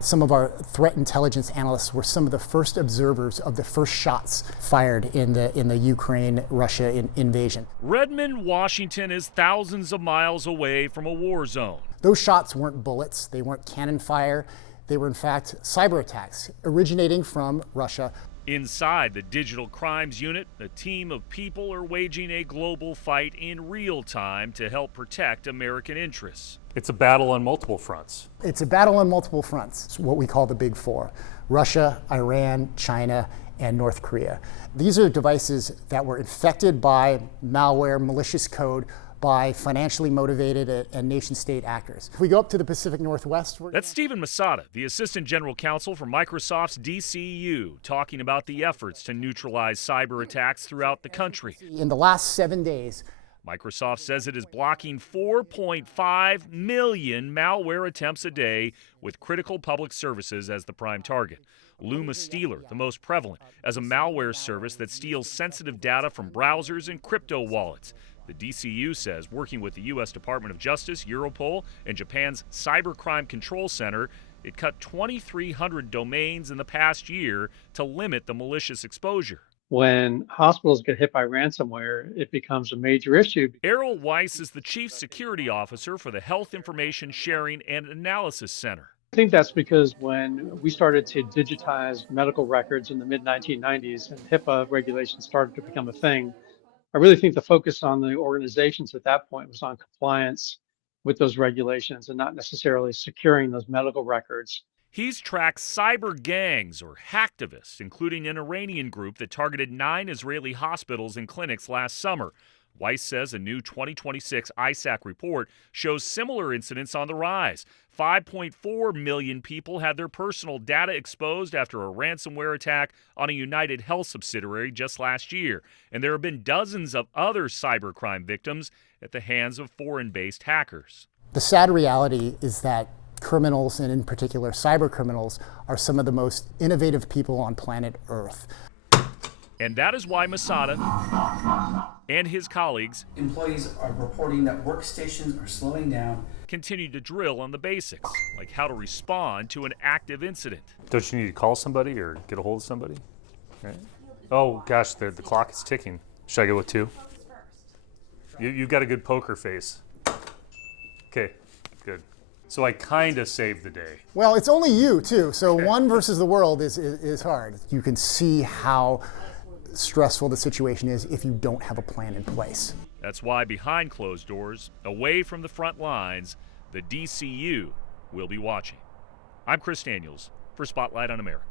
Some of our threat intelligence analysts were some of the first observers of the first shots fired in the Ukraine-Russia invasion. Redmond, Washington is thousands of miles away from a war zone. Those shots weren't bullets, they weren't cannon fire, they were in fact cyber attacks originating from Russia. Inside the Digital Crimes Unit, a team of people are waging a global fight in real time to help protect American interests. It's a battle on multiple fronts. It's a battle on multiple fronts. It's what we call the Big Four: Russia, Iran, China, and North Korea. These are devices that were infected by malware, malicious code, by financially motivated and nation-state actors. If we go up to the Pacific Northwest... That's Stephen Masada, the Assistant General Counsel for Microsoft's DCU, talking about the efforts to neutralize cyber attacks throughout the country. In the last 7 days, Microsoft says it is blocking 4.5 million malware attempts a day, with critical public services as the prime target. Luma Stealer, the most prevalent, as a malware service that steals sensitive data from browsers and crypto wallets. The DCU says, working with the U.S. Department of Justice, Europol, and Japan's Cybercrime Control Center, it cut 2,300 domains in the past year to limit the malicious exposure. When hospitals get hit by ransomware, it becomes a major issue. Errol Weiss is the Chief Security Officer for the Health Information Sharing and Analysis Center. I think that's because when we started to digitize medical records in the mid-1990s and HIPAA regulations started to become a thing, I really think the focus on the organizations at that point was on compliance with those regulations and not necessarily securing those medical records. He's tracked cyber gangs or hacktivists, including an Iranian group that targeted 9 Israeli hospitals and clinics last summer. Weiss says a new 2026 ISAC report shows similar incidents on the rise. 5.4 million people had their personal data exposed after a ransomware attack on a United Health subsidiary just last year. And there have been dozens of other cybercrime victims at the hands of foreign-based hackers. The sad reality is that criminals, and in particular cyber criminals, are some of the most innovative people on planet Earth. And that is why Masada and his colleagues, employees are reporting that workstations are slowing down, continue to drill on the basics, like how to respond to an active incident. Don't you need to call somebody or get a hold of somebody? Right. Oh gosh, the clock is ticking. Should I go with 2? You've got a good poker face. Okay, good. So I kind of saved the day. Well, it's only you too, so one versus the world is hard. You can see how stressful the situation is if you don't have a plan in place. That's why behind closed doors, away from the front lines, the DCU will be watching. I'm Chris Daniels for Spotlight on America.